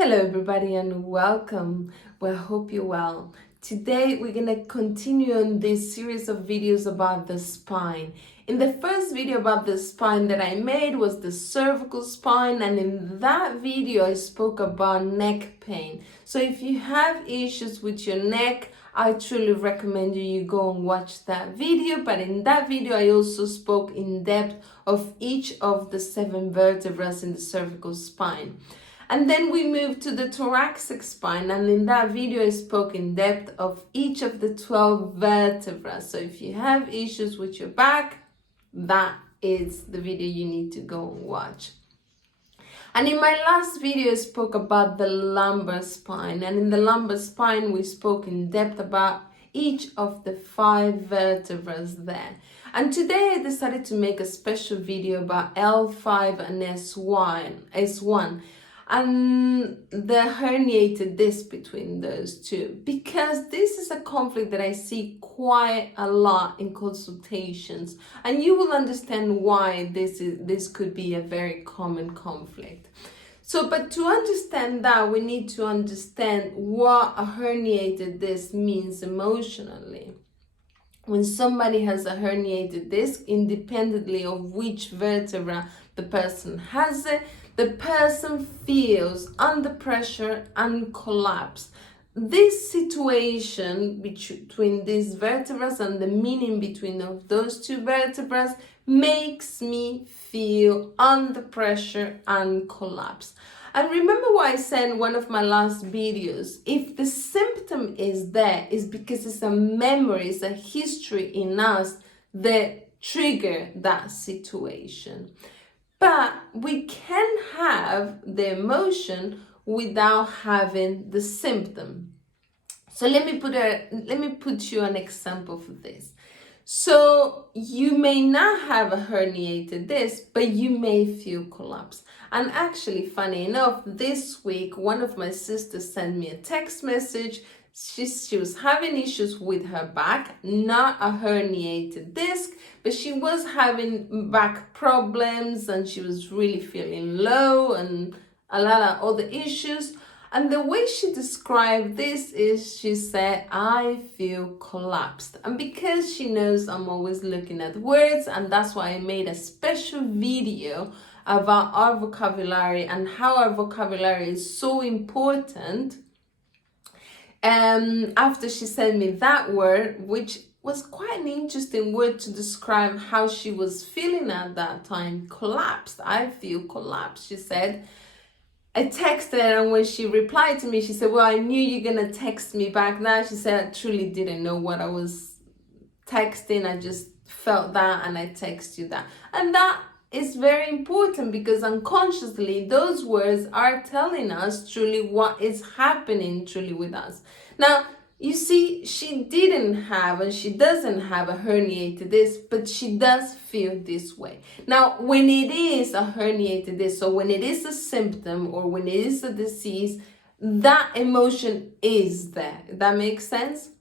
Hello everybody and welcome. Well, I hope you're well. Today we're going to continue on this series of videos about the spine. In the first video about the spine that I made was the cervical spine, and in that video I spoke about neck pain. So if you have issues with your neck, I truly recommend you go and watch that video. But in that video I also spoke in depth of each of the 7 vertebrae in the cervical spine. And then we moved to the thoracic spine, and in that video I spoke in depth of each of the 12 vertebrae. So if you have issues with your back, that is the video you need to go and watch. And in my last video I spoke about the lumbar spine, and in the lumbar spine we spoke in depth about each of the 5 vertebrae there. And today I decided to make a special video about L5 and S1 and the herniated disc between those two, because this is a conflict that I see quite a lot in consultations, and you will understand why this could be a very common conflict. But to understand that, we need to understand what a herniated disc means emotionally. When somebody has a herniated disc, independently of which vertebra the person has it, the person feels under pressure and collapse. This situation between these vertebrae and the meaning between of those 2 vertebrae makes me feel under pressure and collapse. And remember what I said in one of my last videos, if the symptom is there, is because it's a memory, it's a history in us that trigger that situation. But we can have the emotion without having the symptom. So let me put you an example for this. So you may not have a herniated disc, but you may feel collapse. And actually, funny enough, this week, one of my sisters sent me a text message. She was having issues with her back, not a herniated disc, but she was having back problems and she was really feeling low and a lot of other issues. And the way she described this is, she said, I feel collapsed. And because she knows I'm always looking at words, and that's why I made a special video about our vocabulary and how our vocabulary is so important. After she sent me that word, which was quite an interesting word to describe how she was feeling at that time, collapsed. I feel collapsed, she said. I texted her, and when she replied to me, she said, well, I knew you're gonna text me back now. She said, I truly didn't know what I was texting. I just felt that and I text you that. And that is very important, because unconsciously those words are telling us truly what is happening truly with us. Now, you see, she didn't have and she doesn't have a herniated disc, but she does feel this way. Now, when it is a herniated disc, so when it is a symptom or when it is a disease, that emotion is there. That makes sense?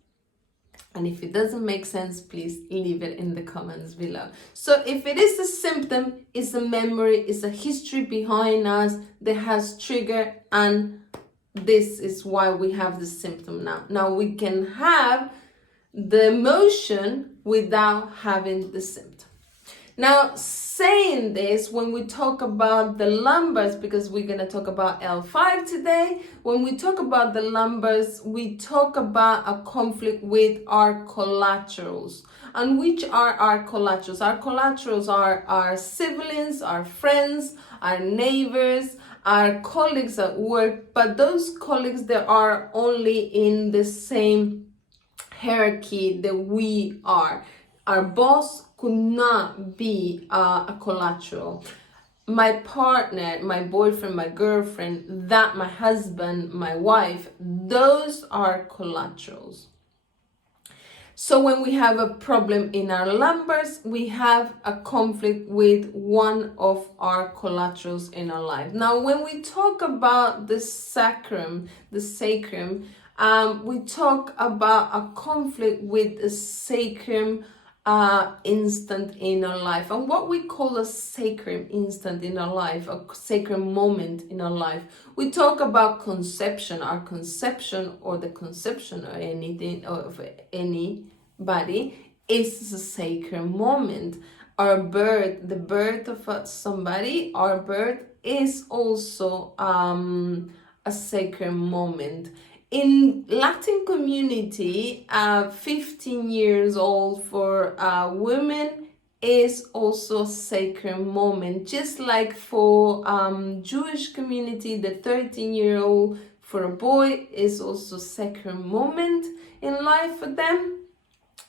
And if it doesn't make sense, please leave it in the comments below. So if it is a symptom, it's a memory, it's a history behind us that has triggered, and this is why we have the symptom now. Now we can have the emotion without having the symptom. Now, saying this, when we talk about the lumbars, because we're going to talk about L5 today, when we talk about the lumbars, we talk about a conflict with our collaterals. And which are our collaterals? Our collaterals are our siblings, our friends, our neighbors, our colleagues at work, but those colleagues that are only in the same hierarchy that we are. Our boss could not be a collateral. My partner, my boyfriend, my girlfriend, my husband, my wife, those are collaterals. So when we have a problem in our lumbars, we have a conflict with one of our collaterals in our life. Now, when we talk about the sacrum, we talk about a conflict with the sacrum instant in our life, and what we call a sacrum instant in our life, a sacrum moment in our life. We talk about conception, our conception, or the conception or anything of anybody is a sacrum moment. Our birth, the birth of somebody, our birth is also a sacrum moment. In Latin community, 15 years old for women is also a sacrum moment. Just like for Jewish community, the 13-year-old for a boy is also sacrum moment in life for them.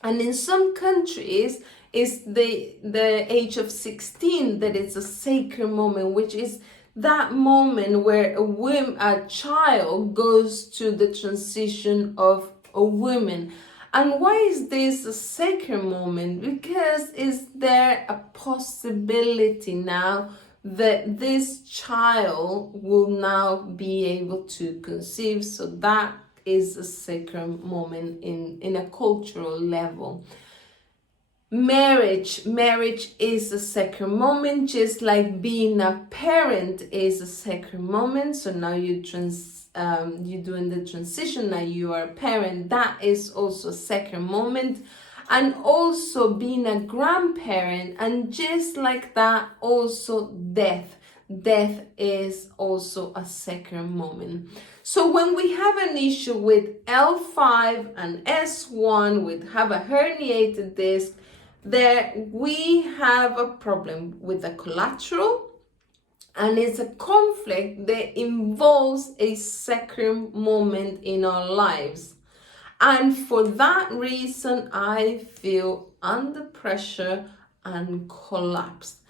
And in some countries, it's the age of 16 that it's a sacrum moment, which is that moment where a child goes to the transition of a woman. And why is this a sacrum moment? Because is there a possibility now that this child will now be able to conceive? So that is a sacrum moment in a cultural level. Marriage is a sacrum moment, just like being a parent is a sacrum moment. So now you're doing the transition, now you are a parent, that is also a sacrum moment. And also being a grandparent, and just like that, also death is also a sacrum moment. So when we have an issue with L5 and S1, we have a herniated disc, there we have a problem with the collateral, and it's a conflict that involves a sacrum moment in our lives. And for that reason, I feel under pressure and collapse.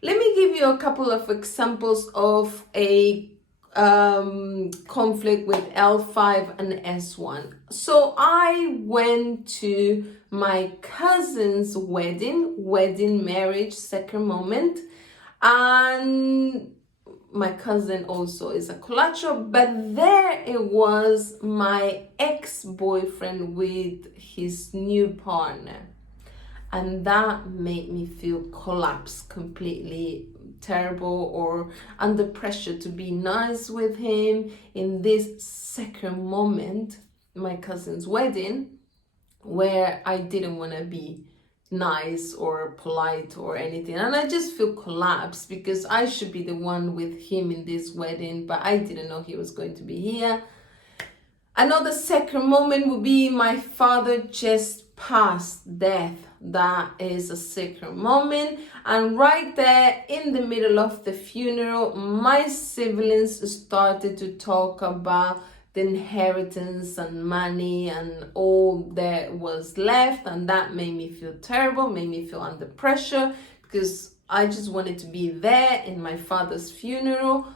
Let me give you a couple of examples of a conflict with L5 and S1. So I went to my cousin's wedding, marriage, sacrum moment, and my cousin also is a collateral, but there it was my ex-boyfriend with his new partner, and that made me feel collapsed, completely terrible or under pressure to be nice with him in this sacrum moment, my cousin's wedding, where I didn't want to be nice or polite or anything, and I just feel collapsed because I should be the one with him in this wedding, but I didn't know he was going to be here. Another sacrum moment would be my father just passed, death. That is a sacrum moment, and right there in the middle of the funeral, my siblings started to talk about the inheritance and money and all that was left, and that made me feel terrible, made me feel under pressure, because I just wanted to be there in my father's funeral,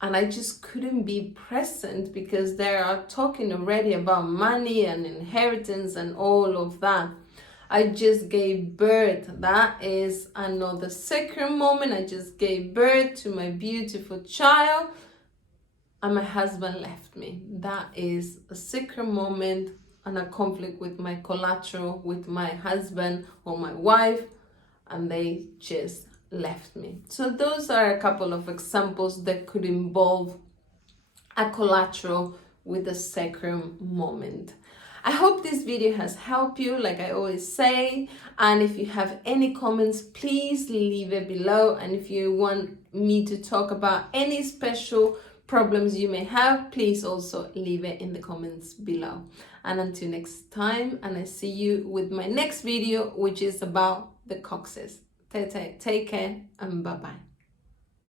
and I just couldn't be present because they are talking already about money and inheritance and all of that. I just gave birth. That is another sacrum moment. I just gave birth to my beautiful child, and my husband left me. That is a sacrum moment and a conflict with my collateral, with my husband or my wife, and they just left me. So those are a couple of examples that could involve a collateral with a sacrum moment. I hope this video has helped you, like I always say, and if you have any comments, please leave it below, and if you want me to talk about any special problems you may have, please also leave it in the comments below. And until next time, and I see you with my next video, which is about the coccyx. Take care and bye-bye.